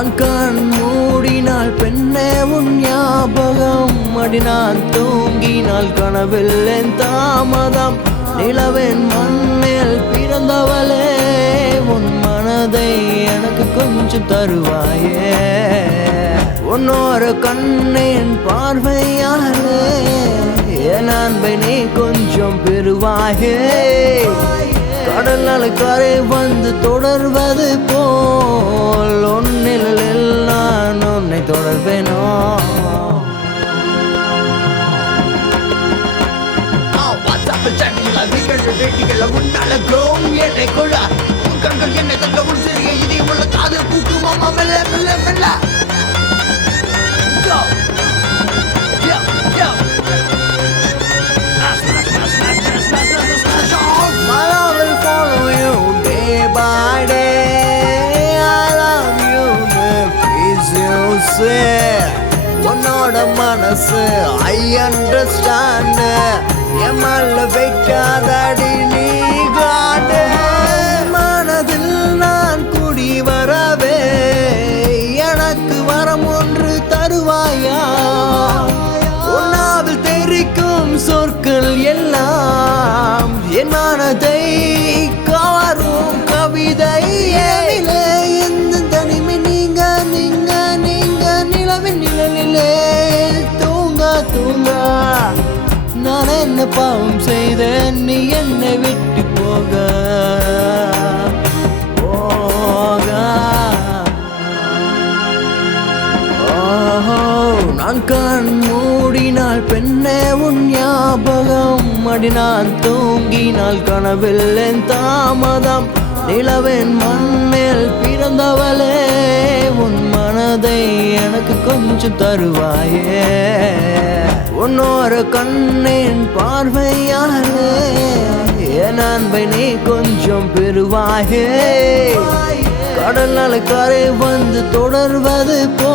நான் கண் மூடினால் பெண்ணே உன் ஞாபகம் அடி நான் தூங்கினால் கனவில் என் தாமதம் நிலவின் மண்ணில் பிறந்தவளே உன் மனதை எனக்கு கொஞ்சம் தருவாயே உன்னொரு கண்ணின் பார்வையாலே என் அன்பை நீ கொஞ்சம் பெறுவாயே கடல் அலைக்கரை வந்து தொடர்வது போல் உன்னில் நான் உன்னை தொடர்வேனோ உன்னால க்ளோம் என்னை கொள்ள உன் கண்கள் என்னை தங்க உள் சிறிய இதை உள்ள காதல் பூக்கும் அம்மா மெல்ல மெல்ல மெல்ல My love will follow you day by day. I love you, please you say. உன்னோட மனசு I understand. என் மேல வைக்காதடி நீ காடு மனதில் நான் குடி வரவே எனக்கு வரம் ஒன்று தருவாயா உன்னாவில் தெரிக்கும் சொற்கள் எல்லாம் என் மனதை கவரும் கவிதை எந்த தனிமை நீங்க நீங்க நீங்க நிலவின் நிழலிலே தூங்க தூங்க நான் என்ன பாவம் செய்தேன் நீ என்னை விட்டு போக நான் கண் மூடினால் பெண்ணே உன் ஞாபகம் அடி நான் தூங்கினால் கனவில் என் தாமதம் நிலவின் மண்ணில் பிறந்தவளே உன் மனதை எனக்கு கொஞ்சம் தருவாயே உன்னொரு கண்ணின் பார்வையாலே என் அன்பை நீ கொஞ்சம் பெறுவாயே கடல் அலைக்கரை வந்து தொடர்வது போ